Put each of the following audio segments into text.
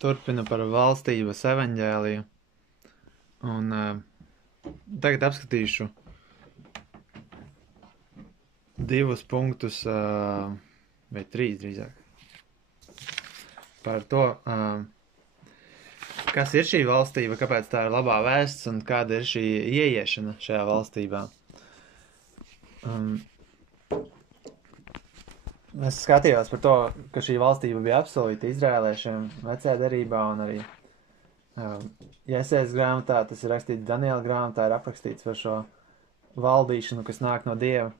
Turpinu par valstības evaņģēliju. Un tagad apskatīšu divus punktus, vai trīs drīzāk, par to, kas ir šī valstība, kāpēc tā ir labā vēsts un kāda ir šī ieiešana šajā valstībā. Es skatījos par to, ka šī valstība bija apsolīta Izrēliešiem vecajā derībā un arī Jesejas grāmatā, tas ir rakstīts Daniela grāmatā, ir aprakstīts par šo valdīšanu, kas nāk no Dieva.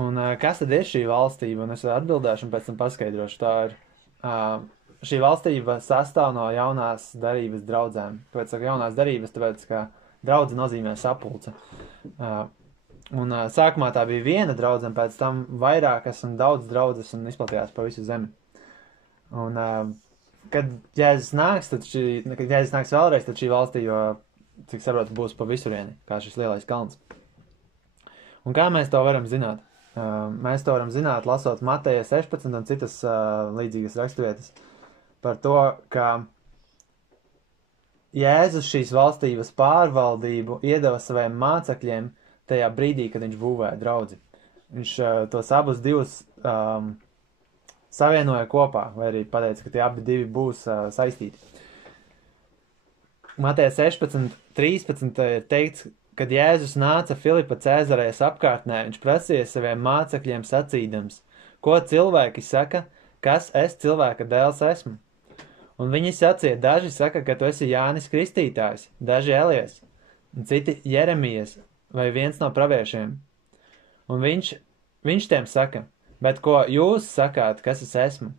Un kas tad ir šī valstība? Un es atbildēšu un pēc tam paskaidrošu. Tā ir, šī valstība sastāv no jaunās darības draudzēm. Kāpēc saka jaunās darības? Tāpēc, ka draudze nozīmē sapulce. Un sākumā tā bija viena draudzene, pēc tam vairākas un daudz draudzes un izplatījās pa visu zemi. Un kad Jēzus nāks, kad Jēzus nāks vēlreiz, tad šī valstība, cik saprotu, būs pa visurieni, kā šis lielais kalns. Un kā mēs to varam zināt? Mēs to varam zināt, lasot Mateja 16 un citas līdzīgas raksturvietas par to, ka Jēzus šīs valstības pārvaldību iedeva saviem mācekļiem tajā brīdī, kad viņš būvēja draudzi. Viņš tos abus divus savienoja kopā, vai arī pateica, ka tie abi divi būs saistīti. Mateja 16:13 ir teikts, kad Jēzus nāca Filipa Cēzarējas apkārtnē, viņš prasīja saviem mācekļiem sacīdams, ko cilvēki saka, kas es cilvēka dēls esmu. Un viņi sacīja, daži saka, ka tu esi Jānis Kristītājs, daži Elijas, un citi Jeremijas vai viens no praviešiem. Un viņš tiem saka, bet ko jūs sakāt, kas es esmu?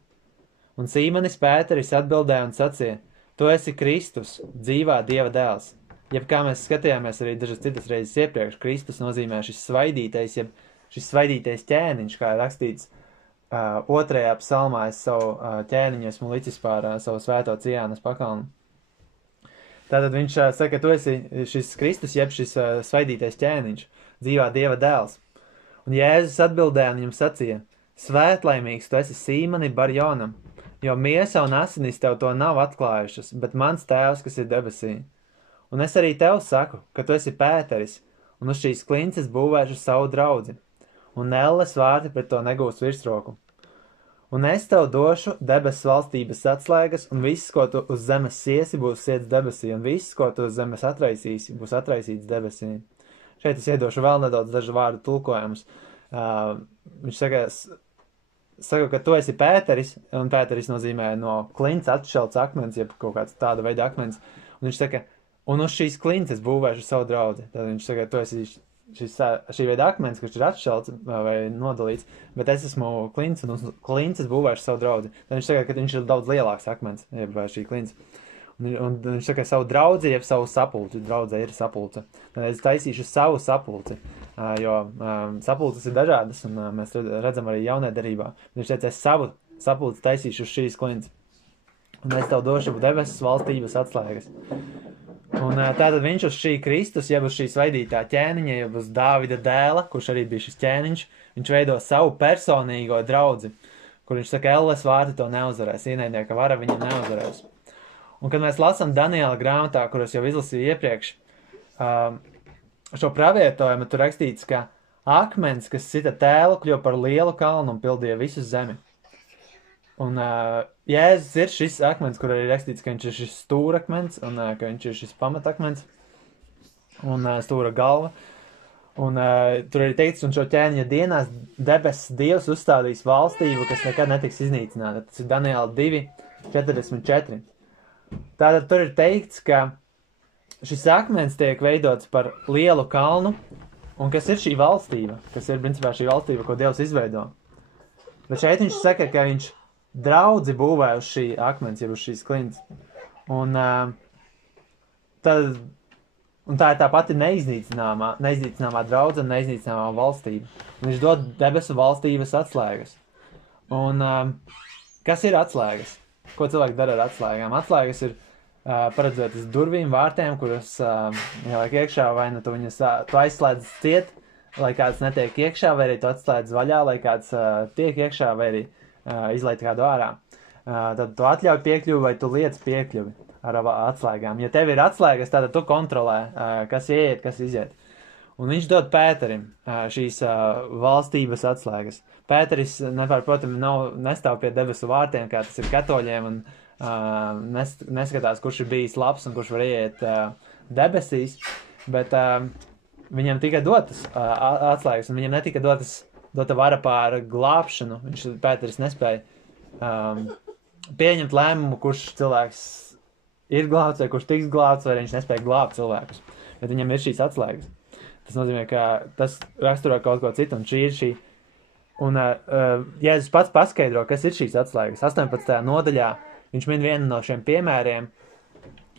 Un Sīmanis Pēteris atbildēja un sacīja, tu esi Kristus, dzīvā Dieva dēls. Jeb kā mēs skatījāmies arī dažas citas reizes iepriekš, Kristus nozīmē šis svaidītais, jeb šis svaidītais ķēniņš, kā ir rakstīts otrajā psalmā, es savu ķēniņu esmu licis pār savu svēto Cijānas pakalnu. Tātad viņš saka, tu esi šis Kristus, jeb šis svaidītais ķēniņš, dzīvā Dieva dēls. Un Jēzus atbildēja un viņam sacīja, svētlaimīgs tu esi Sīmani Barjonam, jo miesa un asinis tev to nav atklājušas, bet mans tēvs, kas ir debesī. Un es arī tev saku, ka tu esi Pēteris, un uz šīs klinces būvēšu savu draudzi, un elles vārti pret to negūs virsroku. Un es tev došu debesu valstības atslēgas, un viss, ko tu uz zemes siesi, būs siets debesī, un viss, ko tu uz zemes atraisīsi, būs atraisīts debesī. Šeit es iedošu vēl nedaudz dažu vārdu tulkojumus. Viņš saka, ka tu esi Pēteris, un Pēteris nozīmē no klints atšķelts akmens, jeb kaut kāds tāda veida akmens. Un viņš saka, un uz šīs klinces būvēšu savu draudzi. Tad viņš saka, tu esi šī veida akmens, kurš ir atšķelts vai nodalīts, bet es esmu klints, un uz klinces būvēšu savu draudzi. Tad viņš saka, ka viņš ir daudz lielāks akmens, jeb šī klince. Un viņš saka, savu draudzi, jeb savu sapulci. Draudzē ir sapulce. Tad es taisīšu savu sapulci, jo sapulces ir dažādas, un mēs redzam arī jaunajā derībā. Viņš teica, es savu sapulci taisīšu uz šīs klinces. Un es tev došu debesu valstības atslēgas. Un tātad viņš uz šī Kristus, jeb uz šī svaidītā ķēniņa, jeb uz Dāvida dēla, kurš arī bija šis ķēniņš, viņš veido savu personīgo draudzi, kur viņš saka, elles vārti to neuzvarēs, ienaidnieka vara viņam neuzvarēs. Un kad mēs lasām Daniela grāmatā, kuras jau izlasīju iepriekš, šo pravietojumu tur rakstīts, ka akmens, kas sita tēlu, kļuva par lielu kalnu un pildīja visu zemi. Un Jēzus ir šis akmens, kur arī rakstīts, ka viņš ir šis stūrakmens un ka viņš ir šis pamatakmens un stūra galva. Un tur arī teikts, un šo ķēniņa dienās debesis Dievs uzstādīs valstību, kas nekad netiks iznīcināta. Tas ir Daniela 2:44. Tātad tur ir teikts, ka šis akmens tiek veidots par lielu kalnu, un kas ir šī valstība, kas ir principā šī valstība, ko Dievs izveido. Bet šeit viņš saka, ka viņš draudzi būvē uz šī akmens, jeb uz šīs klinces. Un tā ir tā pati neiznīcināmā draudze un neiznīcināmā valstība. Un viņš dod debesu valstības atslēgas. Un kas ir atslēgas? Ko cilvēki dara ar atslēgām? Atslēgas ir paredzētas durvīm, vārtiem, kuras ieliek iekšā, vai nu tu viņas tu aizslēdz ciet, lai kāds netiek iekšā, vai arī tu atslēdz vaļā, lai kāds tiek iekšā, vai arī izlaid kādu ārā. tad tu atļauj piekļuvi vai tu liec piekļuvi ar atslēgām. Ja tev ir atslēgas, tad tu kontrolē, kas ieiet, kas iziet. Un viņš dod Pēterim šīs valstības atslēgas. Pēteris, nepārprotami, nestāv pie debesu vārtiem, kā tas ir katoļiem, un neskatās, kurš ir bijis labs un kurš var ieiet debesīs, bet viņam tika dotas atslēgas, un viņam netika dota vara pār glābšanu. Pēteris nespēja pieņemt lēmumu, kurš cilvēks ir glābts, vai kurš tiks glābts, vai viņš nespēja glābt cilvēkus. Bet viņam ir šīs atslēgas. Tas nozīmē, ka tas raksturo kaut ko citu, un šī ir šī. Un Jēzus pats paskaidro, kas ir šīs atslēgas. 18. nodaļā viņš min vienu no šiem piemēriem,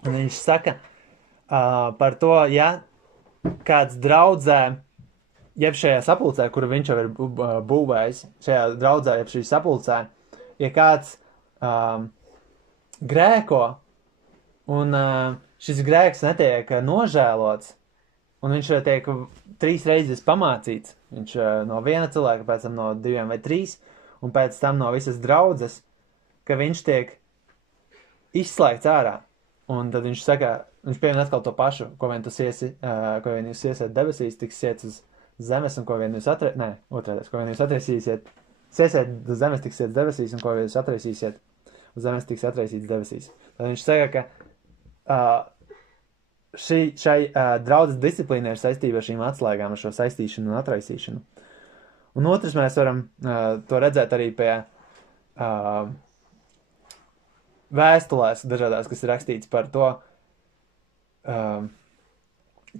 un viņš saka par to, ja kāds draudzē, jeb šajā sapulcē, kuru viņš jau ir būvējis, šajā draudzē, jeb šī sapulcē, ja kāds grēko, un šis grēks netiek nožēlots, un viņš tiek 3 reizes pamācīts, viņš no viena cilvēka, pēc tam no 2 vai 3, un pēc tam no visas draudzes, ka viņš tiek izslēgts ārā. Un tad viņš saka, viņš piemin atkal to pašu, ko vien jūs iesiet debesīs, tiks siets uz zemes, un ko vien jūs atraisīsiet, siesiet uz zemes, tiks siets debesīs, un ko vien jūs atraisīsiet, uz zemes tiks atraisīts debesīs. Tad viņš saka, ka šai draudzes disciplīna ir saistība ar šīm atslēgām, ar šo saistīšanu un atraisīšanu. Un otrs, mēs varam to redzēt arī pie vēstulēs dažādās, kas ir rakstīts par to,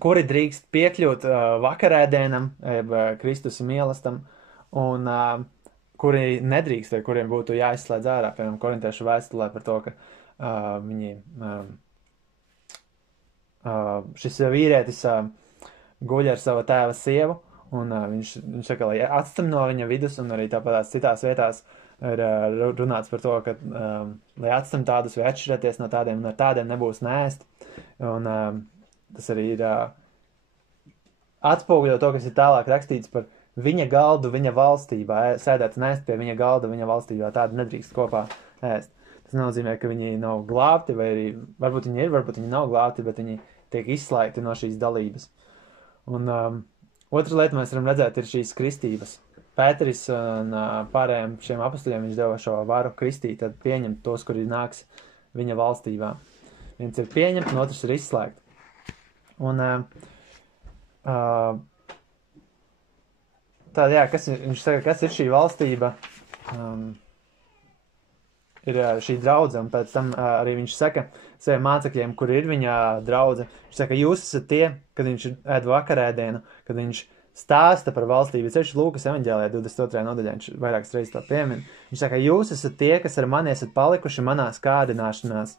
kuri drīkst piekļūt vakarēdienam, jeb Kristus mīlestam, un kuri nedrīkst, vai kuriem būtu jāizslēdz ārā, piemēram, korintiešu vēstulē par to, ka šis vīrietis guļ ar savu tēva sievu, un viņš saka, lai atstam no viņa vidus, un arī tāpatās citās vietās ir runāts par to, ka lai atstam tādus vai atšķirēties no tādiem, un ar tādiem nebūs nēst. Un tas arī ir atspoguļo to, kas ir tālāk rakstīts par viņa galdu viņa valstībā, sēdēt un ēst pie viņa galda viņa valstībā, tādi nedrīkst kopā ēst. Tas nozīmē, ka viņi nav glābti, vai arī, varbūt viņi ir, varbūt viņi nav glābti, bet viņi tiek izslēgti no šīs dalības. Un otra lieta mēs varam redzēt ir šīs kristības. Pēteris un pārējiem šiem apostoļiem viņš deva šo varu kristīt, tad pieņemt tos, kuri nāks viņa valstībā. Viens ir pieņemt, un otrs ir izslēgt. Un tād, jā, viņš saka, kas ir šī valstība? Ir šī draudze, un pēc tam arī viņš saka saviem mācekļiem, kur ir viņa draudze. Viņš saka, jūs esat tie, kad viņš ēd vakarēdienu, kad viņš stāsta par valstību. Ceļš Lūkas evaņģēlijā 22. nodaļā, viņš vairākas reizes to piemin. Viņš saka, jūs esat tie, kas ar mani esat palikuši manās kārdināšanās.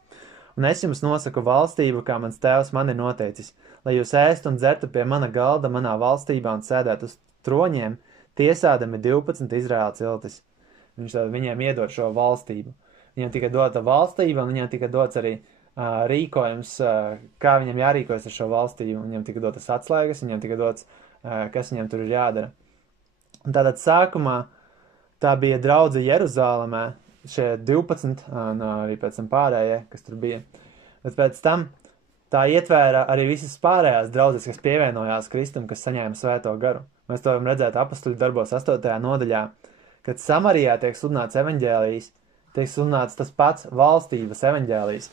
Un es jums nosaku valstību, kā mans tēvs man ir noteicis, lai jūs ēstu un dzertu pie mana galda manā valstībā un sēdētu uz troņiem, tiesādami 12 Izraēla ciltis. Viņš viņiem iedod šo valstību. Viņam tika dota valstība, un viņam tika dots arī rīkojums, kā viņam jārīkojas ar šo valstību. Viņam tika dotas atslēgas, viņam tika dots, kas viņam tur ir jādara. Un tātad sākumā tā bija draudze Jeruzālemē, šie 12, un arī pēc tam pārējie, kas tur bija. Bet pēc tam tā ietvēra arī visas pārējās draudzes, kas pievienojās Kristum, kas saņēma svēto garu. Mēs to varam redzēt apostoļu darbos 8. nodaļā, kad Samarijā tiek sludināts evaņģēlijs, tiek sludināts tas pats valstības evaņģēlijs.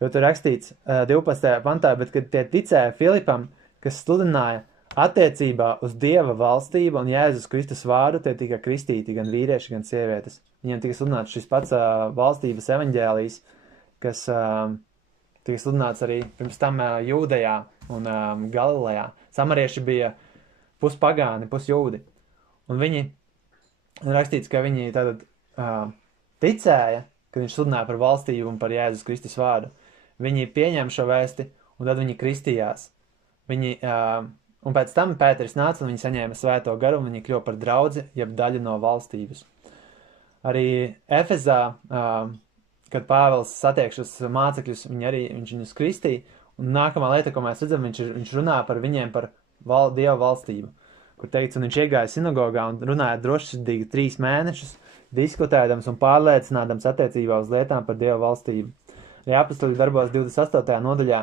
Jo tur rakstīts 12. pantā, bet kad tie ticēja Filipam, kas sludināja attiecībā uz Dieva valstību un Jēzus Kristus vārdu, tie tika kristīti gan vīrieši, gan sievietes. Viņiem tika sludināts šis pats valstības evaņģēlijs, kas tika sludināts arī pirms tam Jūdejā un Galilejā. Samarieši bija puspagāni, pusjūdi. Un viņi, rakstīts, ka viņi tātad ticēja, kad viņš sludināja par valstību un par Jēzus Kristus vārdu. Viņi pieņēma šo vēsti, un tad viņi kristījās. Un pēc tam Pēteris nāca, un viņi saņēma svēto garu, un viņi kļuva par draudzi, jeb daļu no valstības. Arī Efezā, kad Pāvils satiek šos mācekļus, viņš viņus kristīja, un nākamā lieta, ko mēs redzam, viņš runā par viņiem par Dieva valstību, kur teikts, un viņš iegāja sinagogā un runāja drošsirdīgi 3 mēnešus, diskutēdams un pārliecinādams attiecībā uz lietām par Dieva valstību. Ja apostoļu darbos 28. nodaļā,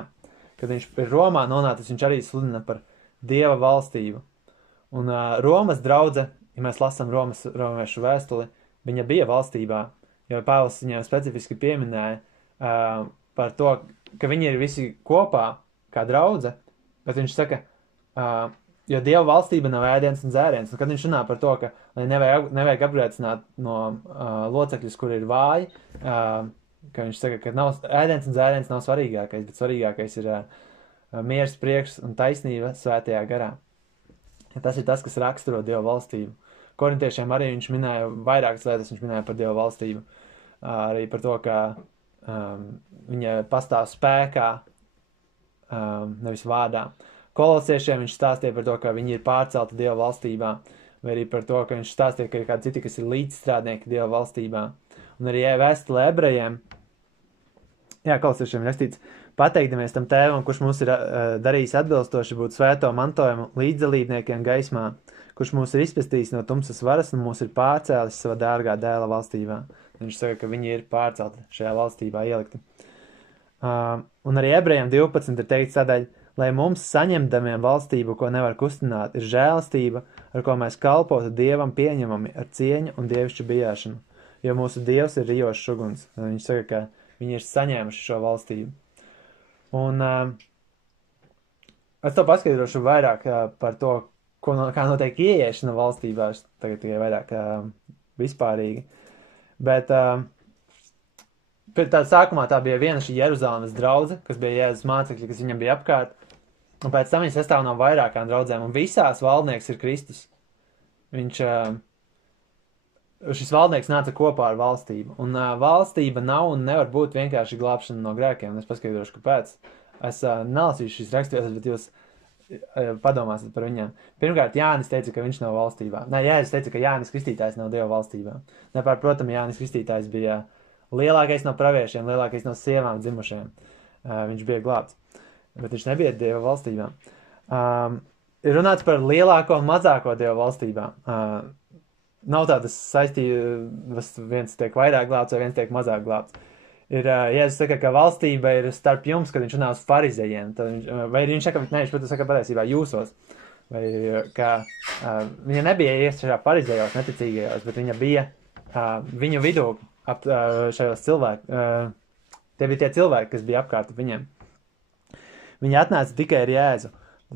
kad viņš ir Romā nonācis, viņš arī sludina par Dieva valstību. Un Romas draudze, ja mēs lasām romiešu vēstuli, viņa bija valstībā, jo Pāvils viņai specifiski pieminēja par to, ka viņi ir visi kopā kā draudze, bet viņš saka, jo Dieva valstība nav ēdiens un dzēriens. Un kad viņš runā par to, ka nevajag apgrēcināt no locekļus, kur ir vāji, ka viņš saka, ka ēdiens un dzēriens nav svarīgākais, bet svarīgākais ir miers, prieks un taisnība svētajā garā. Tas ir tas, kas raksturo Dieva valstību. Korintiešiem arī viņš minēja vairākas lietas, viņš minēja par Dieva valstību. Arī par to, ka viņa pastāv spēkā, nevis vārdā. Kolosiešiem viņš stāstīja par to, ka viņi ir pārcelti Dieva valstībā, vai arī par to, ka viņš stāstīja, ka ir kādi citi, kas ir līdzstrādnieki Dieva valstībā. Un arī vēstule ebrejiem, kolosiešiem rakstīts, pateikdamies tam tēvam, kurš mūs ir darījis atbilstoši būt svēto mantojumu līdzdalībniekiem gaismā, kurš mūs ir izpestījis no tumsas varas un mūs ir pārcēlis sava dārgā dēla valstībā. Viņš saka, ka viņi ir pārcelti šajā valstībā ielikti. Un arī ebrejiem 12 ir teikts tādēļ, lai mums saņemdamiem valstību, ko nevar kustināt, ir žēlastība, ar ko mēs kalpotu Dievam pieņemami ar cieņu un dievišķu bijāšanu, jo mūsu Dievs ir rijošs uguns. Viņš saka, ka viņi ir saņēmuši šo valstību. Un es to paskaidrošu vairāk par to, kā notiek ieiešana valstībā, tagad tikai vairāk vispārīgi. Bet tā sākumā tā bija viena šī Jeruzalemes draudze, kas bija Jēzus mācekļi, kas viņam bija apkārt. Un pēc tam viņi sastāv no vairākām draudzēm, un visās valdnieks ir Kristus. Šis valdnieks nāca kopā ar valstību. Un valstība nav un nevar būt vienkārši glābšana no grēkiem. Es paskaidrošu, kāpēc. Es nelasīšu šīs raksturvietas, bet jūs padomāsiet par viņiem. Pirmkārt, Jānis teica, ka viņš nav valstībā. Nē, Jēzus teica, ka Jānis Kristītājs nav Dieva valstībā. Nepārprotami, Jānis Kristītājs bija lielākais no praviešiem, lielākais no sievām dzimušiem. Viņš bija glābts. Bet viņš nebija Dieva valstībā. Ir runāts par lielāko un mazāko Dieva valstībā. Nav tādas saistības, viens tiek vairāk glābts vai viens tiek mazāk glābts. Jēzus saka, ka valstība ir starp jums, kad viņš runā uz farizejiem. Vai viņš saka, viņš saka patiesībā jūsos. Vai ka viņa nebija iekšā farizejos, neticīgajos, bet viņa bija viņu vidū šajos cilvēku. Tie bija tie cilvēki, kas bija apkārt viņiem. Viņi atnāca tikai ar Jēzu.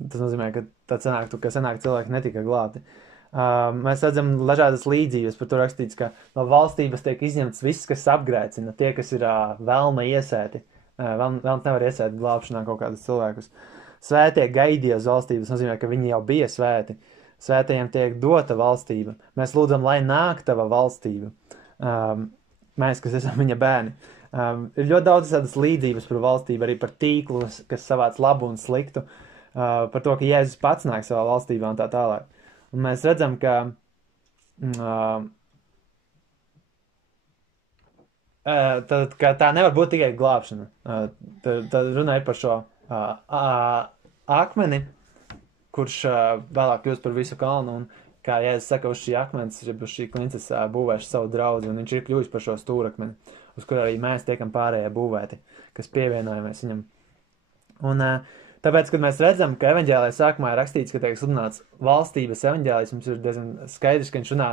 Tas nozīmē, ka sanāk cilvēki netika glābti. Mēs redzam dažādas līdzības, par to rakstīts, ka no valstības tiek izņemts viss, kas apgrēcina, tie, kas ir velna iesēti. Velns nevar iesēt glābšanā kaut kādus cilvēkus. Svētie gaidīja uz valstības, nozīmē, ka viņi jau bija svēti. Svētajiem tiek dota valstība. Mēs lūdzam, lai nāk tava valstība. Mēs, kas esam viņa bērni. Ir ļoti daudz tādas līdzības par valstību, arī par tīklu, kas savāc labu un sliktu, par to, ka Jēzus pats nāk savā valstībā un tā tālāk. Un mēs redzam, ka tā nevar būt tikai glābšana. Tad runāja par šo akmeni, kurš vēlāk kļūst par visu kalnu, un kā Jēzus saka, uz šī akmens, uz šī klinces būvēšu savu draudzi, un viņš ir kļūst par šo stūrakmeni, uz kur arī mēs tiekam pārējie būvēti, kas pievienojamies viņam. Un tāpēc, kad mēs redzam, ka evaņģēlija sākumā ir rakstīts, ka tiek sludināts valstības evaņģēlijs, mums ir diezgan skaidrs, ka viņš runā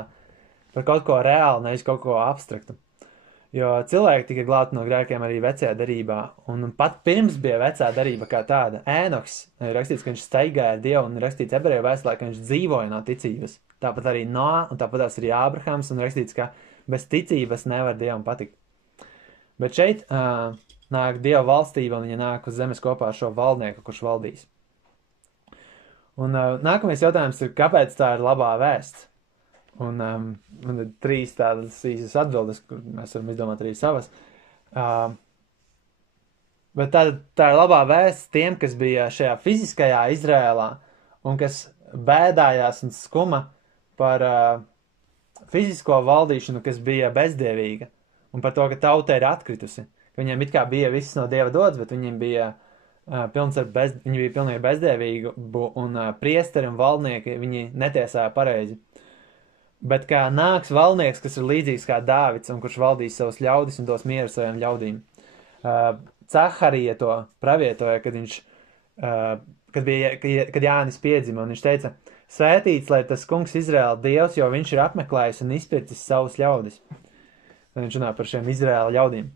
par kaut ko reālu, nevis kaut ko abstraktu. Jo cilvēki tika glābti no grēkiem arī vecajā darībā, un pat pirms bija vecā darība kā tāda. Ēnoks ir rakstīts, ka viņš staigāja ar Dievu, un rakstīts ebreju vēstulē, ka viņš dzīvoja no ticības. Tāpat arī Noā, un tāpat arī Ābrahams, un rakstīts, ka bez ticības nevar Dievam patikt. Bet šeit nāk Dieva valstība, un viņa nāk uz zemes kopā ar šo valdnieku, kurš valdīs. Un nākamais jautājums ir, kāpēc tā ir labā vēsts? Un man ir 3 tādas īsas atbildes, kur mēs varam izdomāt arī savas. Bet tā ir labā vēsts tiem, kas bija šajā fiziskajā Izrēlā un kas bēdājās un skuma par fizisko valdīšanu, kas bija bezdievīga, un par to, ka tauta ir atkritusi. Ka viņiem it kā bija viss no Dieva dots, bet viņiem bija viņi bija pilnīgi bezdievīgi, un priesteri un valdnieki viņi netiesāja pareizi. Bet kā nāks valnieks, kas ir līdzīgs kā Dāvids, un kurš valdīs savus ļaudis un dos mieru saviem ļaudīm. Caharija to pravietoja, kad Jānis piedzima, un viņš teica, svētīts, lai tas kungs Izraēla Dievs, jo viņš ir apmeklējis un izpircis savus ļaudis. Un viņš runā par šiem Izraēla ļaudīm.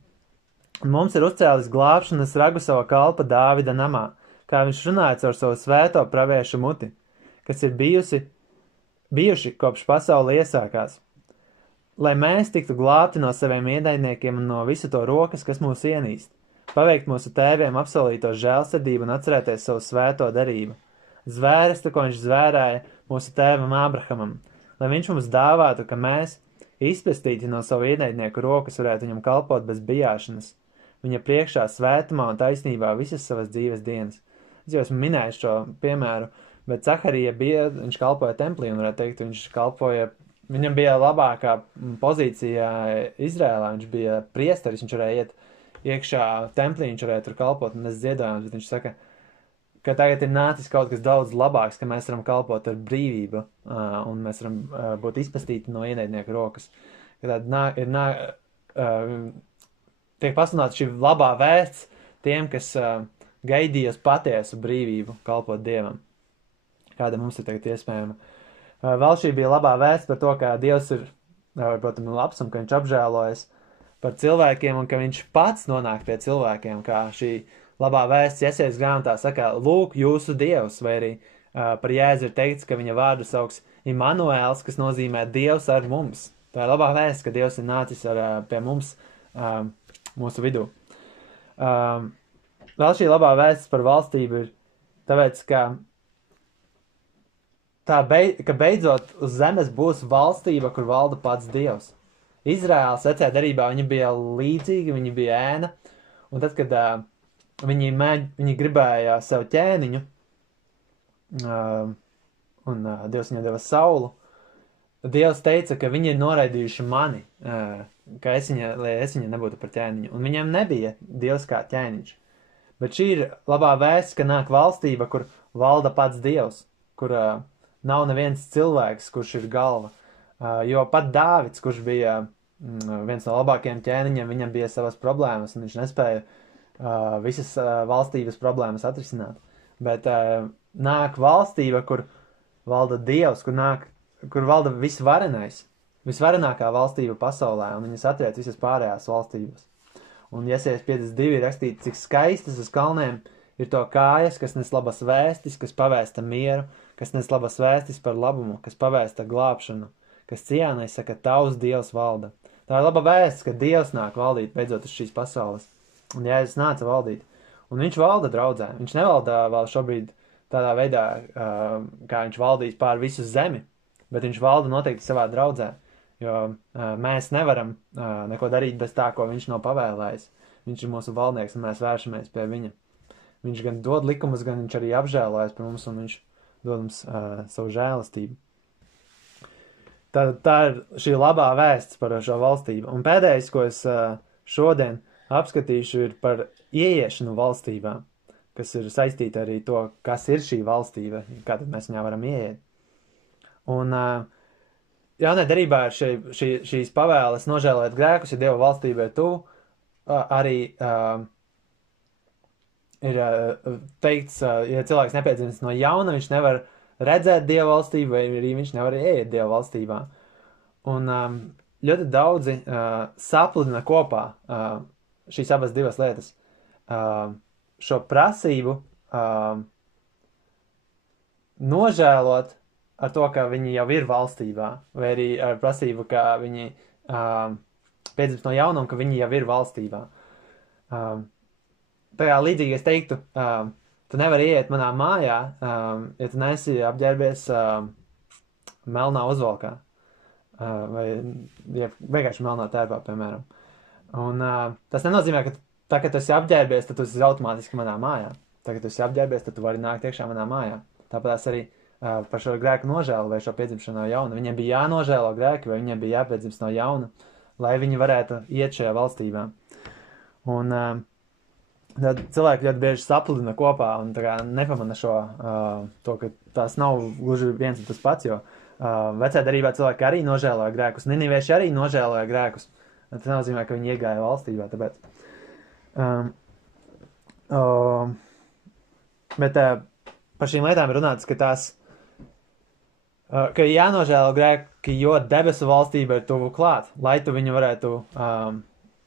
Un mums ir uzcēlis glābšanas ragu sava kalpa Dāvida namā, kā viņš runāja caur savu svēto praviešu muti, kas ir bijuši kopš pasaule iesākās, lai mēs tiktu glābti no saviem ienaidniekiem un no visu to rokas, kas mūs ienīst, paveikt mūsu tēviem apsolīto žēlsirdību un atcerēties savu svēto darību. Zvērestu, ko viņš zvērēja mūsu tēvam Ābrahamam, lai viņš mums dāvātu, ka mēs, izpestīti no savu ienaidnieku rokas, varētu viņam kalpot bez bijāšanas, viņa priekšā svētumā un taisnībā visas savas dzīves dienas. Es jau esmu minējis šo piemēru, bet Caharija viņš kalpoja templī, un varētu teikt, viņam bija labākā pozīcija Izrēlā, viņš bija priesteris, viņš varēja iet iekšā templī, viņš varēja tur kalpot, un es dziedājums, bet viņš saka, ka tagad ir nācis kaut kas daudz labāks, ka mēs varam kalpot ar brīvību, un mēs varam būt izpestīti no ienaidnieku rokas. Kad tiek pasludināta šī labā vēsts tiem, kas gaidīja uz patiesu brīvību kalpot Dievam. Kāda mums ir tagad iespējama. Vēl šī bija labā vēsts par to, ka Dievs ir, protams, labs un ka viņš apžēlojas par cilvēkiem un ka viņš pats nonāk pie cilvēkiem, kā šī labā vēsts Jesajas grāmatā saka, lūk, jūsu Dievs, vai arī par Jēzu ir teikts, ka viņa vārdu sauks Imanuēls, kas nozīmē Dievs ar mums. Tā ir labā vēsts, ka Dievs ir nācis pie mums mūsu vidū. Vēl šī labā vēsts par valstību ir tāpēc, ka beidzot uz zemes būs valstība, kur valda pats Dievs. Izraēls vecajā derībā viņi bija līdzīgi, viņi bija ēna, un tad, kad viņi gribēja sev ķēniņu, un Dievs viņam deva saulu, Dievs teica, ka viņi ir noraidījuši mani, lai es viņa nebūtu par ķēniņu, un viņiem nebija Dievs kā ķēniņš. Bet šī ir labā vēsts, ka nāk valstība, kur valda pats Dievs, kur nav neviens cilvēks, kurš ir galva. Jo pat Dāvids, kurš bija viens no labākajiem ķēniņiem, viņam bija savas problēmas, un viņš nespēja visas valstības problēmas atrisināt. Bet nāk valstība, kur valda Dievs, kur valda visvarenākā valstība pasaulē, un viņas atriec visas pārējās valstības. Un Jesajas 52 ir rakstīts, cik skaistas uz kalniem ir to kājas, kas nes labas vēstis, kas pavēsta mieru, kas nes labas vēstis par labumu, kas pavēsta glābšanu, kas Ciānai saka, tavs Dievs valda. Tā ir laba vēsts, ka Dievs nāk valdīt beidzot uz šīs pasaules. Un Jēzus nāca valdīt. Un viņš valda draudzē. Viņš nevalda vēl šobrīd tādā veidā, kā viņš valdīs pār visu zemi, bet viņš valda noteikti savā draudzē. Jo mēs nevaram neko darīt bez tā, ko viņš nav pavēlējis. Viņš ir mūsu valdnieks, un mēs vēršamies pie viņa. Viņš gan dod likumus, gan viņš arī apžēlojas par mums, un viņš dod mums savu žēlastību. Tā ir šī labā vēsts par šo valstību. Un pēdējais, ko es šodien apskatīšu, ir par ieiešanu valstībā, kas ir saistīta arī to, kas ir šī valstība, kā tad mēs viņā varam ieiet. Un jaunajā derībā ir šīs pavēles nožēlēt grēkus, ja Dieva valstība ir tuvu, arī ir teikts, ja cilvēks nepiedzimst no jauna, viņš nevar redzēt Dieva valstību, vai arī viņš nevar ieiet Dieva valstībā. Un ļoti daudzi sapludina kopā šīs abas divas lietas. Šo prasību nožēlot ar to, ka viņi jau ir valstībā, vai arī ar prasību, ka viņi piedzimst no jauna un ka viņi jau ir valstībā. Tā kā līdzīgi es teiktu, tu nevari ieiet manā mājā, ja tu neesi apģērbies melnā uzvalkā, vai ja vienkārši melnā tērpā, piemēram. Un tas nenozīmē, ka tā, kad tu esi apģērbies, tad tu esi automātiski manā mājā. Tā, kad tu esi apģērbies, tad tu vari nākt iekšā manā mājā. Tāpēc arī par šo grēku nožēlu vai šo piedzimšanu no jauna. Viņiem bija jānožēlo grēki, vai viņiem bija jāpiedzimst no jauna, lai viņi varētu iet šajā valstībā. Un tad cilvēki ļoti bieži sapludina kopā un tā kā nepamana to, ka tās nav gluži viens un tas pats, jo Vecā derībā cilvēki arī nožēloja grēkus, ninivieši arī nožēloja grēkus. Tas nozīmē, ka viņi iegāja valstībā, tāpēc. Bet par šīm lietām ir runāts, ka tās, ka jānožēlo grēki, jo debesu valstība ir tuvu klāt, lai tu viņu varētu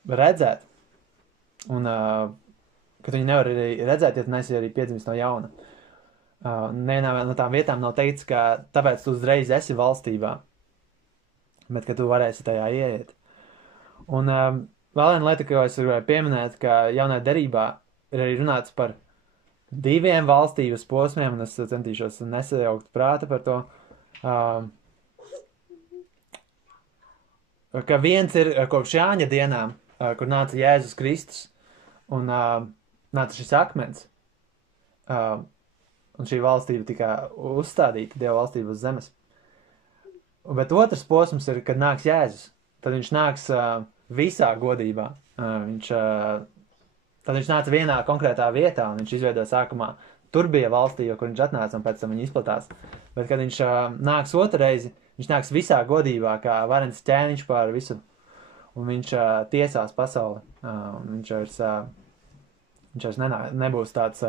redzēt. Un, ka tu viņu nevar arī redzēt, ja tu neesi arī piedzimst no jauna. Nevienā no tām vietām nav teikts, ka tāpēc tu uzreiz esi valstībā, bet ka tu varēsi tajā ieiet. Un vēl viena lieta, ko es gribēju pieminēt, ka jaunā derībā ir arī runāts par 2 valstības posmiem, un es centīšos nesajaukt prāta par to. Ka viens ir kopš Jāņa dienām, kur nāca Jēzus Kristus, un nāca šis akmens, un šī valstība tika uzstādīta, Dieva valstība uz zemes. Bet otrs posms ir, kad nāks Jēzus. Tad viņš nāks visā godībā. Tad viņš nāca vienā konkrētā vietā, un viņš izveido sākumā. Tur bija valstība, kur viņš atnāca, un pēc tam viņa izplatās. Bet, kad viņš nāks otrais, viņš nāks visā godībā, kā varens ķēniņš pār visu. Un viņš tiesās pasauli. Viņš vairs nebūs tāds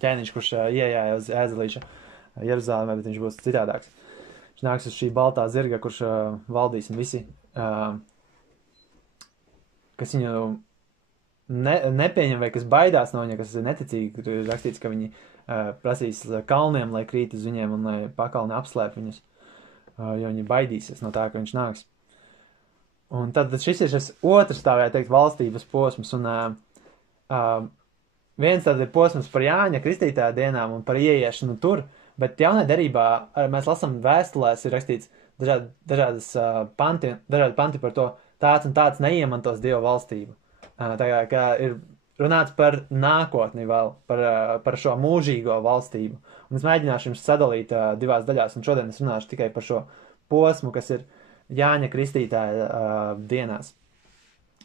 ķēniņš, kurš iejāja uz ēzelīša Jeruzālēmē, bet viņš būs citādāks. Viņš nāks uz šī baltā zirga, kurš valdīs, un visi, kas viņu nepieņem vai kas baidās no viņa, kas ir neticīgi, tur ir rakstīts, ka viņi prasīs kalniem, lai krīt uz viņiem un lai pakalni apslēp viņus, jo viņi baidīsies no tā, ka viņš nāks. Un tad šis ir šis otrs, tā varētu teikt, valstības posms, un viens tad ir posms par Jāņa Kristītāja dienām un par ieiešanu tur, bet jaunā derībā mēs lasām vēstulēs, ir rakstīts dažādi panti par to, tāds un tāds neiemantos Dieva valstību. Tā kā ir runāts par nākotni vēl, par šo mūžīgo valstību. Un es mēģināšu jums sadalīt 2 daļās, un šodien es runāšu tikai par šo posmu, kas ir Jāņa Kristītāja dienās.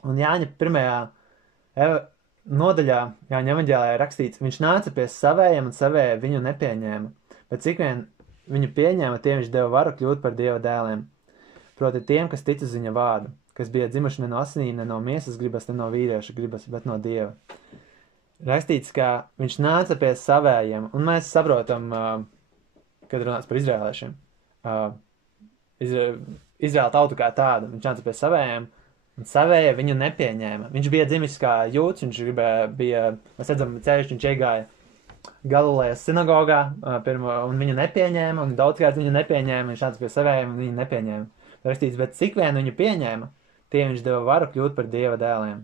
Un Jāņa 1. nodaļā, Jāņa evaņģēlijā ir rakstīts, viņš nāca pie savējiem un savēji viņu nepieņēma, bet cik vien viņu pieņēma, tiem viņš deva varu kļūt par Dieva dēliem. Proti tiem, kas tic uz viņa vārdu, kas bija dzimuši ne no asinīm, ne no miesas gribas, ne no vīrieša gribas, bet no Dieva. Rakstīts, ka viņš nāca pie savējiem, un mēs saprotam, kad runāts par izrēliešiem. Izrēla tautu kā tādu, viņš nāca pie savējiem, un savējie viņu nepieņēma. Viņš bija dzimis kā jūds, mēs redzam, ceļš, viņš iegāja Galilejas sinagogā, un viņu nepieņēma, un daudzkārt viņu nepieņēma, viņš nāca pie savējiem, un viņu nepieņēma. Rakstīts, bet cik vien viņu pieņēma, tie viņš deva varu kļūt par Dieva dēliem.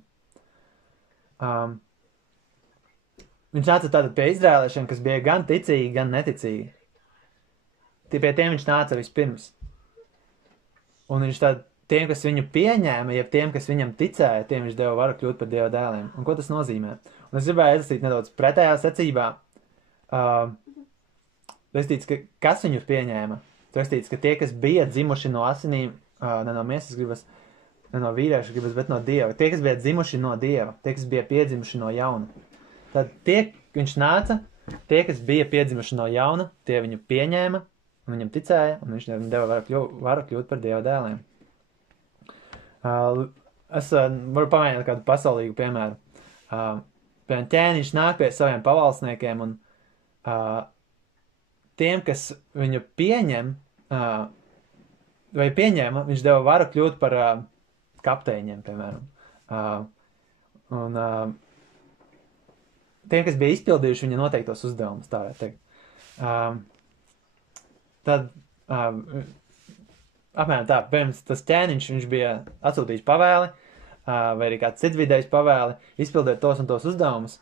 Viņš nāca tātad pie izrēliešiem, kas bija gan ticīgi, gan neticīgi. Pie tiem viņš nāca vispirms. Un viņš tad tiem, kas viņu pieņēma, jeb tiem, kas viņam ticēja, tiem viņš deva varu kļūt par Dieva dēliem. Un ko tas nozīmē? Un es gribēju aizlasīt nedaudz pretējā secībā. Rakstīts, ka kas viņu pieņēma? Rakstīts, ka tie, kas bija dzimuši no asinīm, ne no miesas gribas, ne no vīrieša gribas, bet no Dieva. Tie, kas bija dzimuši no Dieva, tie, kas bija piedzimuši no jauna. Tad viņš nāca, tie, kas bija piedzimuši no jauna, tie viņu pieņēma, un viņam ticēja, un viņš deva varu kļūt par Dieva dēliem. Es varu pamēģināt kādu pasaulīgu piemēru. Piemēram, ķēniņš nāk pie saviem pavalsniekiem, un tiem, kas viņu pieņem, vai pieņēma, viņš deva varu kļūt par kapteiņiem, piemēram. Un tiem, kas bija izpildījuši viņa noteiktos uzdevumus, tā varētu teikt. Tad, apmēram tā, pirms tas ķēniņš, viņš bija atsūtījis pavēli, vai arī kāds cits vidējs pavēli, izpildīt tos un tos uzdevumus.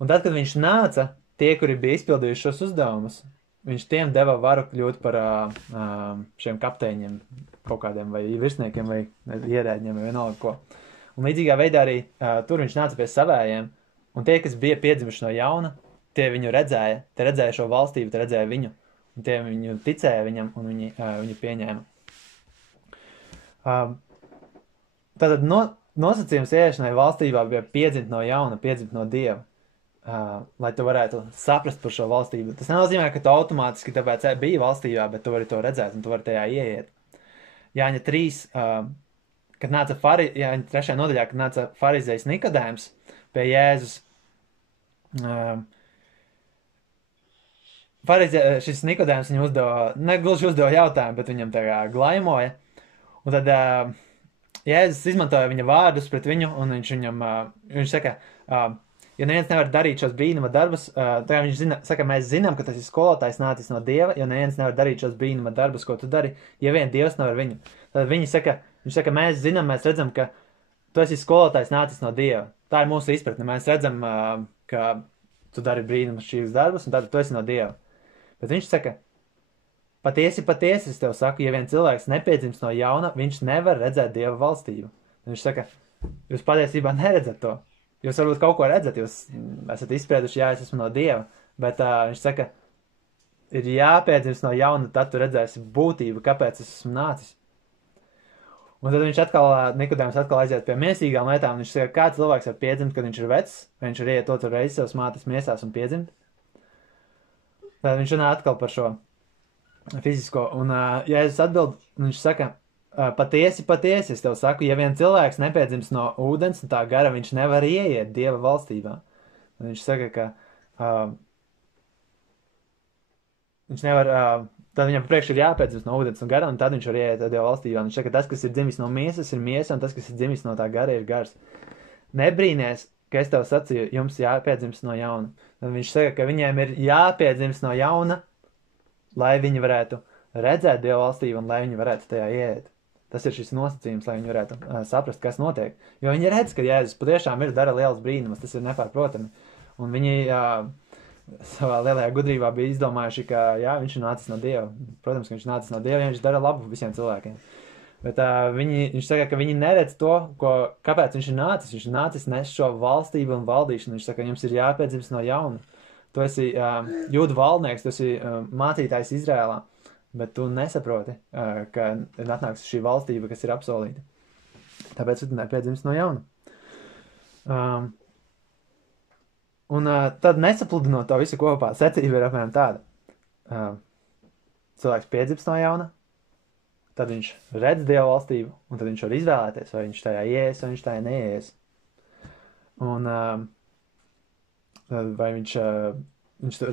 Un tad, kad viņš nāca, tie, kuri bija izpildījuši šos uzdevumus, viņš tiem deva varu kļūt par šiem kapteiņiem kaut kādiem, vai virsniekiem, vai ierēģiem, vai vienalga ko. Un līdzīgā veidā arī tur viņš nāca pie savējiem, un tie, kas bija piedzimuši no jauna, tie viņu redzēja, tie redzēja šo valstību, tie redzēja viņu, un tie viņu ticēja viņam, un viņu pieņēma. Tātad nosacījums ieiešanai valstībā bija piedzimt no jauna, piedzimt no Dieva. lai tu varētu saprast par šo valstību. Tas nenozīmē, ka tu automātiski tāpēc biji valstībā, bet tu vari to redzēt un tu vari tajā ieiet. Jāņa 3, kad nāca Jāņa 3. nodaļā, kad nāca farizejs Nikodēms pie Jēzus, šis Nikodēms viņu negluži uzdeva jautājumu, bet viņam tā kā glaimoja. Un tad Jēzus izmantoja viņa vārdus pret viņu, un viņš saka, ja neviens nevar darīt šos brīnuma darbus, tad viņš saka, mēs zinām, ka tas ir skolotājs nācis no Dieva, jo neviens nevar darīt šos brīnuma darbus, ko tu dari, ja vien Dievs nevar viņu. Tad viņš saka, mēs zinām, mēs redzam, ka tu esi skolotājs nācis no Dieva. Tā ir mūsu izpratne. Mēs redzam, ka tu dari brīnumus šīs darbus, un tad tu esi no Dieva. Bet viņš saka, patiesi, es tev saku, ja vien cilvēks nepiedzimst no jauna, viņš nevar redzēt Dieva valstību. Viņš saka, jūs patiesībā neredzat to. Jūs varbūt kaut ko redzat, jūs esat izsprieduši, jā, es esmu no Dieva, bet viņš saka, ir jāpiedzimst no jauna, tad tu redzēsi būtību, kāpēc es esmu nācis. Un tad Nikodēms atkal aiziet pie miesīgām lietām, un viņš saka, kā cilvēks var piedzimt, kad viņš ir vecs, vai viņš ir iet otru reizi savas mātes miesās un piedzimt. Tad viņš runā atkal par šo fizisko, un Jēzus atbild, un viņš saka, patiesi, es tev saku, ja vien cilvēks nepiedzims no ūdens un tā gara, viņš nevar ieiet Dieva valstībā. Un viņš saka, ka viņš nevar, tad viņam priekš ir jāpiedzimst no ūdens un gara, un tad viņš var ieiet Dieva valstībā. Un viņš saka, tas, kas ir dzimis no miesas, ir miesa, un tas, kas ir dzimis no tā gara, ir gars. Nebrīnies, ka es tev sacīju, jums jāpiedzimst no jauna. Un viņš saka, ka viņiem ir jāpiedzimst no jauna, lai viņi varētu redzēt Dieva valstību un lai viņi varētu tajā ieiet. Tas ir šis nosacījums, lai viņi varētu saprast, kas notiek. Jo viņi redz, ka Jēzus patiešām dara lielas brīnumus, tas ir nepārprotami. Un viņi savā lielajā gudrībā bija izdomājuši, ka jā, viņš ir nācis no Dieva. Protams, ka viņš nācis no Dieva, ja viņš dara labu visiem cilvēkiem. Bet viņš saka, ka viņi neredz to, kāpēc viņš ir nācis. Viņš ir nācis nes šo valstību un valdīšanu. Viņš saka, jums ir jāpiedzimst no jauna. Tu esi jūdu valdnieks, tu esi mācītājs Izrēlā. Bet tu nesaproti, ka ir atnāks šī valstība, kas ir apsolīta. Tāpēc tu nepiedzimst no jauna. Tad nesapludinot to visu kopā, secība ir apmēram tāda. Cilvēks piedzimst no jauna, tad viņš redz Dieva valstību, un tad viņš var izvēlēties, vai viņš tajā ieies, vai viņš tajā neieies. Un vai viņš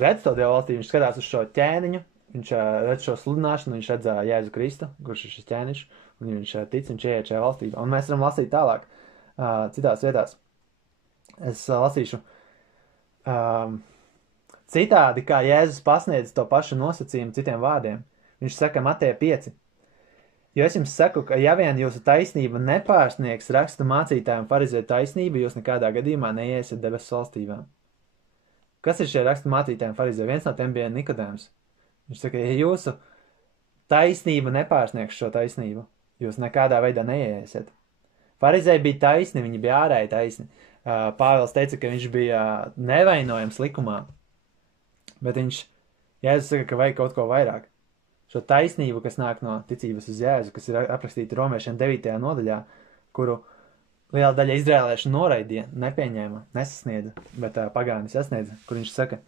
redz to Dieva valstību, viņš skatās uz šo ķēniņu, viņš redz šo sludināšanu, viņš redz Jēzu Kristu, kurš ir šis ķēniņš, un viņš tic, viņš ieiet šajā valstībā. Un mēs varam lasīt tālāk, citās vietās. Es lasīšu citādi, kā Jēzus pasniedz to pašu nosacījumu citiem vārdiem. Viņš saka Mateja 5. Jo es jums saku, ka ja vien jūsu taisnība nepārsniegs rakstu mācītājiem farizēju taisnību, jūs nekādā gadījumā neiesiet debesu valstībā. Kas ir šie rakstu mācītājiem farizēju? Viens no tiem bija Nikodēms. Viņš saka, ja jūsu taisnība nepārsniegs šo taisnību, jūs nekādā veidā neiesiet. Farizēji bija taisni, viņi bija ārēji taisni. Pāvils teica, ka viņš bija nevainojams likumā, bet Jēzus saka, ka vajag kaut ko vairāk. Šo taisnību, kas nāk no ticības uz Jēzu, kas ir aprakstīta Romiešiem 9. nodaļā, kuru liela daļa izrēliešu noraidīja, nepieņēma, nesasniedza, bet pagāni sasniedza, kur viņš saka,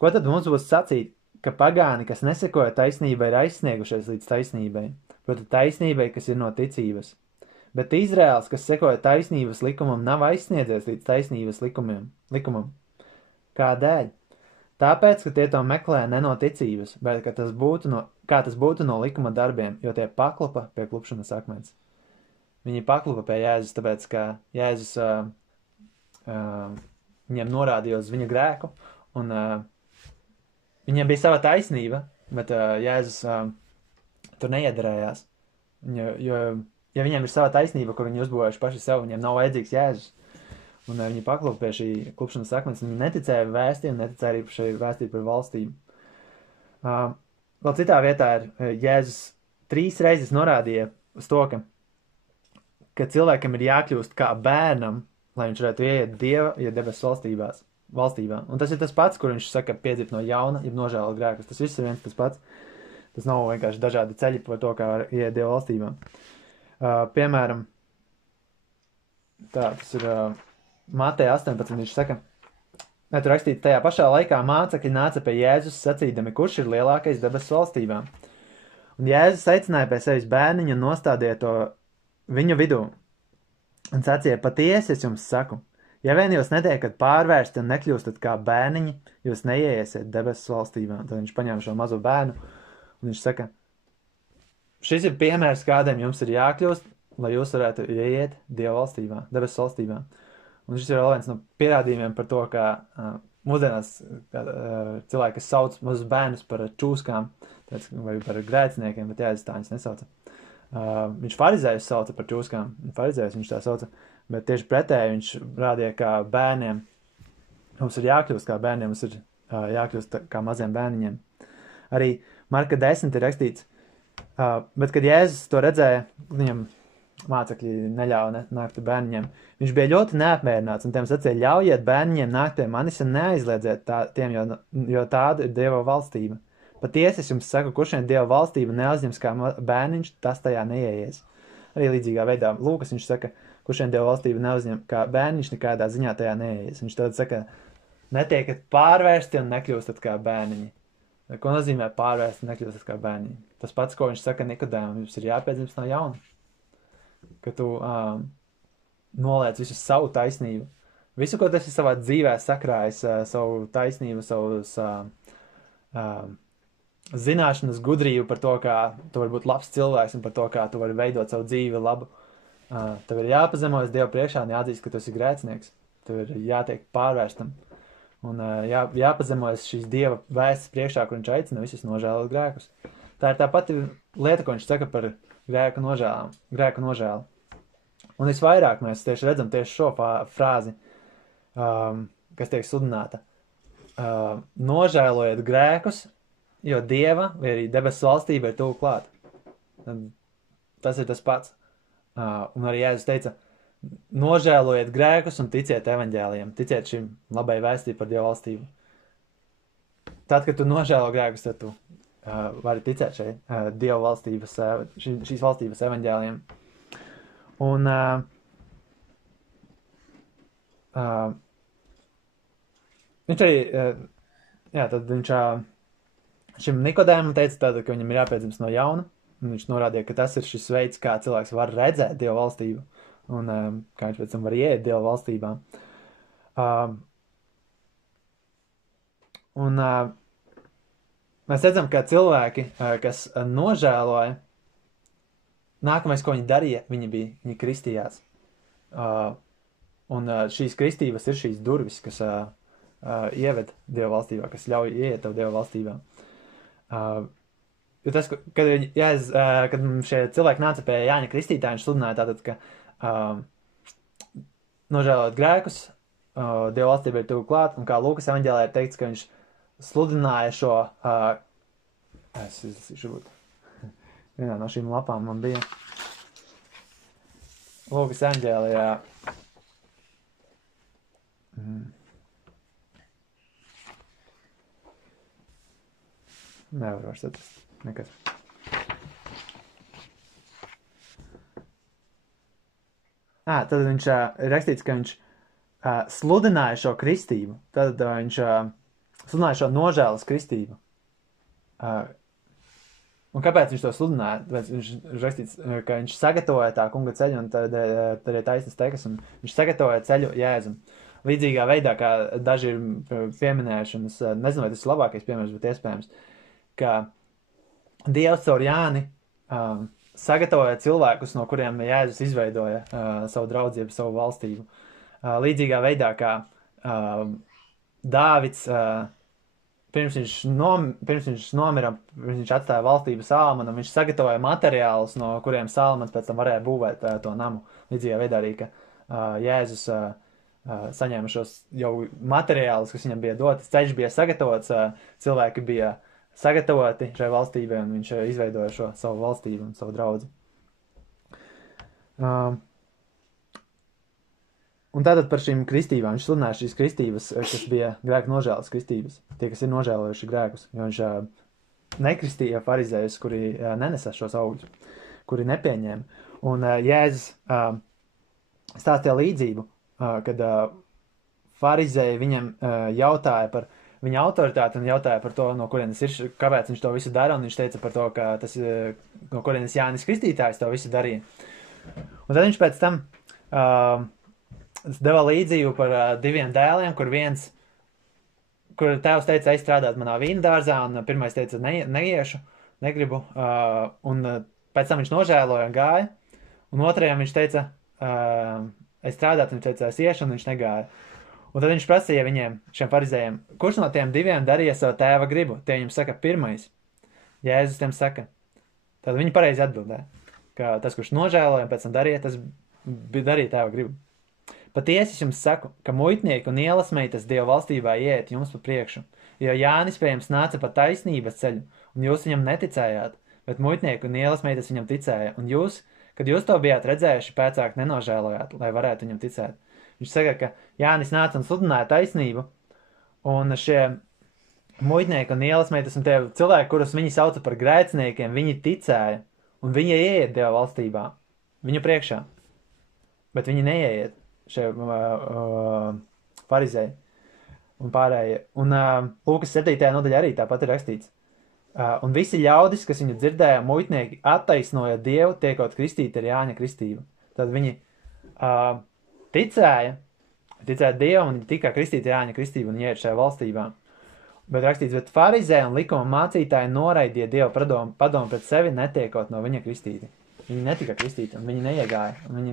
ko tad mums būs sacīt, ka pagāni, kas nesekoja taisnībai, ir aizsniegušies līdz taisnībai, proti taisnībai, kas ir no ticības. Bet Izraēls, kas sekoja taisnības likumam, nav aizsniedzies līdz taisnības likumam. Kādēļ? Tāpēc, ka tie to meklē ne no ticības, bet kā tas būtu no likuma darbiem, jo tie paklupa pie klupšanas akmens. Viņi paklupa pie Jēzus, tāpēc, ka Jēzus viņiem norādīja uz viņa grēku, un viņiem bija sava taisnība, bet Jēzus tur neiedarējās. Jo, ja viņiem ir sava taisnība, kur viņi uzbūvējuši paši sev, viņiem nav vajadzīgs Jēzus. Un viņi paklupa pie šī klupšanas akmens, viņi neticēja vēstī un neticēja arī par šai vēstī par valstību. Vēl citā vietā ir Jēzus 3 reizes norādīja uz to, ka cilvēkam ir jākļūst kā bērnam, lai viņš varētu ieiet Dieva, ja debesu valstībā. Un tas ir tas pats, kur viņš saka piedzimt no jauna, ja nožēlot grēkus. Tas viss ir viens tas pats. Tas nav vienkārši dažādi ceļi par to, kā var ieiet Dieva valstībā. Piemēram, tas ir Mateja 18, viņš saka, Tur rakstīts, tajā pašā laikā mācekļi nāca pie Jēzus sacīdami, kurš ir lielākais debesu valstībā. Un Jēzus aicināja pie sevis bērniņu un nostādīja to viņu vidū. Un sacīja, patiesi es jums saku, ja vien jūs netiekat pārvērsti un nekļūstat kā bērniņi, jūs neieiesiet debesu valstībā. Tad viņš paņēma šo mazo bērnu un viņš saka, šis ir piemērs, kādiem jums ir jākļūst, lai jūs varētu ieiet Dieva valstībā, debesu valstībā. Un šis ir vēl viens no pierādījumiem par to, ka mūsdienās cilvēki, kas sauc mazus bērnus par čūskām vai par grēciniekiem, bet Jēzus tā viņus nesauca. Viņš farizējus sauca par čūskām, farizējus viņš tā sauca, bet tieši pretēji viņš rādīja, kā bērniem mums ir jākļūst kā bērniem, mums ir jākļūst kā maziem bērniņiem. Arī Marka 10 ir rakstīts, bet kad Jēzus to redzēja, viņam mācekļi neļauja nākt pie bērniņiem. Viņš bija ļoti neapmierināts un tiem sacīja, ļaujiet bērniņiem nākt pie manis un neaizliedziet tiem, jo tāda ir Dieva valstība. Patiesi es jums saku, kurš vien Dieva valstība neuzņems kā bērniņš, tas tajā neieies. Arī līdzīgā veidā Lūkas viņš saka, kurš vien Dieva valstība neuzņem kā bērniņš, nekādā ziņā tajā neieies. Viņš tad saka, netiekat pārvērsti un nekļūstat kā bērniņi. Ko nozīmē pārvērsti un nekļūstat kā bērniņi? Tas pats, ko viņš saka Nikodēmam, jums ir jāpiedzimst no jauna. Ka tu noliec visu savu taisnību. Visu, ko tu esi savā dzīvē sakrājis, savu taisnību, savus zināšanas, gudrību par to, kā tu vari būt labs cilvēks un par to, kā tu vari veidot savu dzīvi labu. Tev ir jāpazemojas Dievu priekšā un jāatzīst, ka tu esi grēcinieks. Tev ir jātiek pārvērstam. Un jāpazemojas šīs Dieva vēstas priekšā, kur viņš aicina visus nožēlot grēkus. Tā ir tā pati lieta, ko viņš saka par grēku nožēlu. Un visvairāk mēs tieši redzam tieši šo frāzi, kas tiek sludināta. Nožēlojiet grēkus, jo Dieva vai arī debesu valstība ir tuvu klāt. Tas ir tas pats. Un arī Jēzus teica, nožēlojiet grēkus un ticiet evaņģēlijam, ticiet šim labai vēstī par Dieva valstību. Tad, kad tu nožēlo grēkus, tad tu vari ticēt šeit Dieva valstības, šīs valstības evaņģēlijiem. Un viņš arī, tad viņš šim Nikodēmam teica tāda, ka viņam ir jāpiedzimst no jauna. Viņš norādīja, ka tas ir šis veids, kā cilvēks var redzēt Dieva valstību un kā viņš pēc tam var ieiet Dieva valstībā. Mēs redzam, ka cilvēki, kas nožēloja, nākamais, ko viņi darīja, viņi kristījās. Un šīs kristības ir šīs durvis, kas ieved Dieva valstībā, kas ļauj ieiet tev Dieva valstībā. Jo tas, kad šie cilvēki nāca pie Jāņa Kristītāja, viņš sludināja tātad, ka nožēlot grēkus, Dieva valstība ir tuvu klāt, un kā Lūkas evaņģēlē ir teikts, ka viņš sludināja šo, es būt, vienā no šīm lapām man bija Lūkas evaņģēlijā, nevaru vairs atrast, nekas. Tad viņš ir rakstīts, ka viņš sludināja šo kristību, tad viņš sludināja šo nožēlas kristību. Un kāpēc viņš to sludināja? Viņš rakstīts, ka viņš sagatavoja tā kunga ceļu, un tad ir taisnas tekas, un viņš sagatavoja ceļu Jēzum. Līdzīgā veidā, kā daži ir pieminējuši, un es nezinu, vai tas ir labākais piemērs, bet iespējams, ka Dievs caur Jāni sagatavoja cilvēkus, no kuriem Jēzus izveidoja savu draudzību, savu valstību. Līdzīgā veidā, kā Dāvids, pirms viņš nomira, viņš atstāja valstību Salmanam, viņš sagatavoja materiālus, no kuriem Salmans pēc tam varēja būvēt to namu. Līdzīgā veidā arī, ka Jēzus saņēma šos jau materiālus, kas viņam bija dotas, ceļš bija sagatavots, cilvēki bija sagatavoti šai valstībai, un viņš izveidoja šo savu valstību un savu draudzi. Un tātad par šīm kristībām, viņš sludināja šīs kristības, kas bija grēku nožēlas kristības, tie, kas ir nožēlojuši grēkus, jo viņš nekristīja farizējus, kuri nenesa šos augļus, kuri nepieņēma. Un Jēzus stāstīja līdzību, kad farizēji viņam jautāja par viņa autoritāti un jautāja par to, no kurienes ir, kāpēc viņš to visu dara, un viņš teica par to, ka tas, no kurienes Jānis Kristītājs to visu darīja. Un tad viņš pēc tam deva līdzību par 2 dēliem, kur tēvs teica, strādāt manā vīndārzā, un pirmais teica, neiešu, negribu, un pēc tam viņš nožēloja un gāja, un otrajam viņš teica, strādāt, un viņš teica, iešu, un viņš negāja. Un tad viņš prasīja šiem farizējiem, kurš no tiem 2 darīja savu tēva gribu? Tie viņam saka, pirmais. Jēzus tiem saka. Tad viņi pareizi atbildēja, ka tas, kurš nožēloja un pēc tam darīja, tas darīja tēva gribu. Patiesi es jums saku, ka muitnieki un ielas meitas Dieva valstībā ieiet jums pa priekšu, jo Jānis pie jums nāca pa taisnības ceļu, un jūs viņam neticējāt, bet muitnieki un ielas meitas viņam ticēja, un jūs, kad jūs to bijāt redzējuši, pēcāk nenožēlojāt, lai varētu viņam ticēt. Viņš saka, ka Jānis nāca un sludināja taisnību, un šie muitnieki un ielas meitas un tie cilvēki, kurus viņi sauca par grēciniekiem, viņi ticēja, un viņi ieiet Dieva valstībā, viņu priekšā, bet viņi neieiet šie farizēji un pārējie. Un Lūkas 7. nodaļā arī tāpat ir rakstīts. Un visi ļaudis, kas viņu dzirdēja, muitnieki attaisnoja Dievu, tiekot kristīti ar Jāņa kristību. Tad viņi ticēja Dievam un tika kristīti Jāņa kristību un ieiet šajā valstībā. Bet rakstīts, bet farizēji un likuma mācītāji noraidīja Dieva padomu pret sevi, netiekot no viņa kristīti. Viņi netika kristīti un viņi neiegāja, un viņi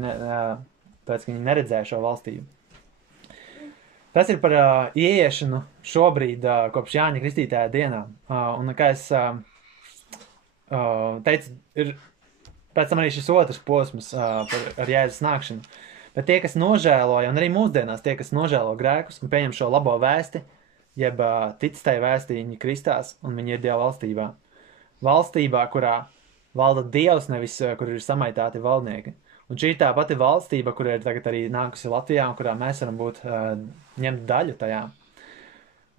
pēc, ka viņi neredzēja šo valstību. Tas ir par ieiešanu šobrīd kopš Jāņa kristītāja dienā. Un kā es teicu, ir pēc tam arī šis otrs posms ar Jēzus nākšanu. Bet tie, kas nožēloja, un arī mūsdienās tie, kas nožēlo grēkus un pieņem šo labo vēsti, jeb tic tai vēstī, viņi kristās un viņi ir Dieva valstībā. Valstībā, kurā valda Dievs, nevis kur ir samaitāti valdnieki. Un šī ir tā pati valstība, kur ir tagad arī nākusi Latvijā un kurā mēs varam būt ņemt daļu tajā.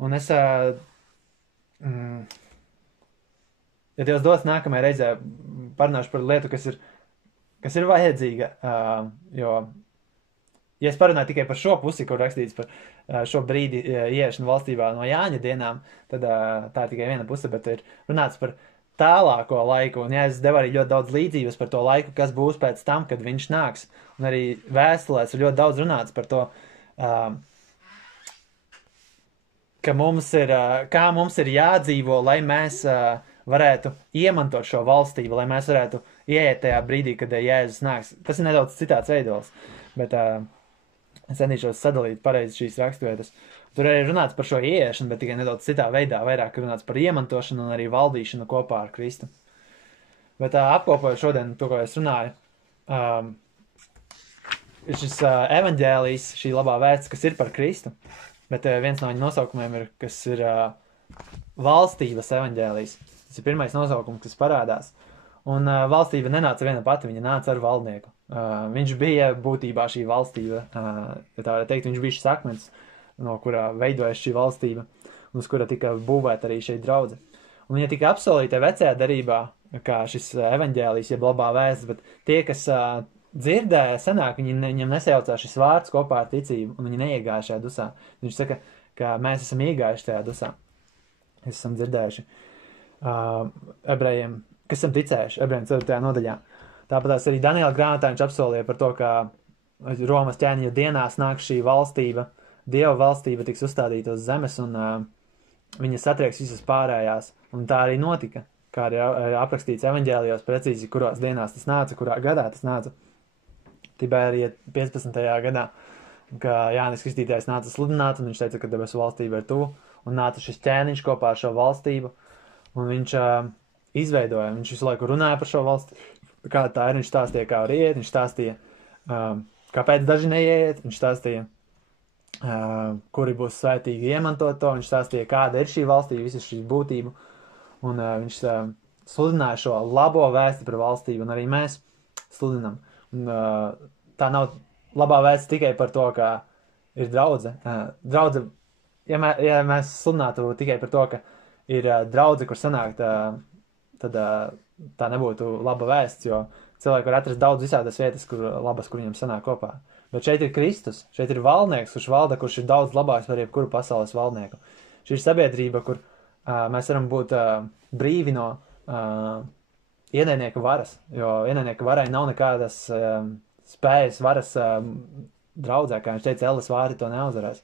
Un es, ja Dievs dos nākamajā reizē, parunāšu par lietu, kas ir vajadzīga, jo ja es parunāju tikai par šo pusi, kur rakstīts par šo brīdi ieiešanu valstībā no Jāņa dienām, tad tā ir tikai viena puse, bet ir runāts par tālāko laiku, un Jēzus deva arī ļoti daudz līdzības par to laiku, kas būs pēc tam, kad viņš nāks. Un arī vēstulēs ir ļoti daudz runāts par to, ka kā mums ir jādzīvo, lai mēs varētu iemantot šo valstību, lai mēs varētu ieiet tajā brīdī, kad Jēzus nāks. Tas ir nedaudz citāds veidols, bet es centīšos sadalīt pareizi šīs raksturvietas. Tur arī runāts par šo ieiešanu, bet tikai nedaudz citā veidā, vairāk runāts par iemantošanu un arī valdīšanu kopā ar Kristu. Bet apkopojot šodien to, ko es runāju, ir šis evaņģēlijs, šī labā vēsts, kas ir par Kristu, bet viens no viņa nosaukumiem ir, kas ir valstības evaņģēlijs. Tas ir pirmais nosaukums, kas parādās. Un valstība nenāca viena pati, viņa nāca ar valdnieku. Viņš bija būtībā šī valstība, ja tā varētu teikt, viņš bija šis akmens, no kurā veidojas šī valstība, un uz kura tika būvēta arī šeit draudze. Un viņa tika apsolīta vecajā darībā, kā šis evaņģēlijs, jeb labā vēsts, bet tie, kas dzirdēja senāk, viņam nesajaucās šis vārds kopā ar ticību, un viņi neiegāja šajā dusā. Viņš saka, ka mēs esam iegājuši tajā dusā. Mēs esam dzirdējuši ebrejiem, kas esam ticējuši ebrejiem 4. nodaļā. Tāpēc arī Daniela grāmatā viņš apsolīja par to, ka Romas ķēniņa dienās nāk šī valstība, Dieva valstība tiks uzstādīta uz zemes un viņa satrieks visas pārējās. Un tā arī notika, kā arī aprakstīts evaņģēlijos precīzi, kurās dienās tas nāca, kurā gadā tas nāca. Tibērija 15. gadā, ka Jānis Kristītājs nāca sludināt, un viņš teica, ka debesu valstība ir tuvu, un nāca šis ķēniņš kopā ar šo valstību, un viņš izveidoja, viņš visu laiku runāja par šo valstību, kā tā ir, viņš stāstīja, kā var iet, viņš stāstīja, kāpēc daži neiet, viņš stāstīja, kuri būs svētīgi iemantot to, viņš stāstīja, kāda ir šī valstība, visas šīs būtību, un viņš sludināja šo labo vēsti par valstību, un arī mēs sludinam. Un, tā nav labā vēsts tikai par to, ka ir draudze. Draudze, ja mēs sludinātu tikai par to, ka ir draudze, kur sanāk, tad tā nebūtu laba vēsts, jo cilvēki var atrast daudz visādas vietas, kur viņiem sanāk kopā. Bet šeit ir Kristus, šeit ir valdnieks, kurš valda, kurš ir daudz labāks par jebkuru pasaules valdnieku. Šī ir sabiedrība, kur mēs varam būt brīvi no ienaidnieka varas, jo ienaidnieka varai nav nekādas spējas varas draudzē, kā viņš teica, Ellis vārti to neuzvarēs.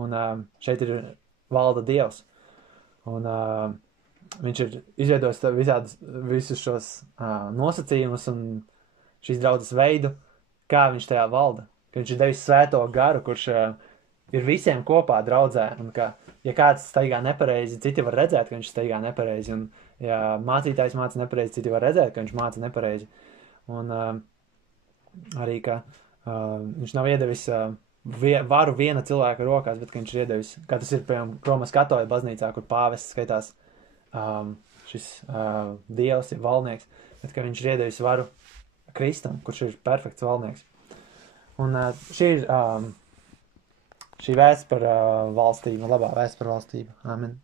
Un šeit ir valda Dievs. Un viņš ir izveidojis visus šos nosacījumus un šīs draudzes veidu, kā viņš tajā valda. Ka viņš ir devis svēto garu, kurš ir visiem kopā draudzē. Un ka, ja kāds staigā nepareizi, citi var redzēt, ka viņš staigā nepareizi. Un ja mācītājs māca nepareizi, citi var redzēt, ka viņš māca nepareizi. Un arī, ka viņš nav iedevis varu viena cilvēka rokās, bet ka viņš ir iedevis, kā tas ir, piemēram, Romas katoļu baznīcā, kur pāvests skaitās šis Dievs ir valdnieks, bet ka viņš ir iedevis varu Kristam, kurš ir perfekts valdnieks. Un šī ir šī vēsts par valstību, labā vēsts par valstību. Amen.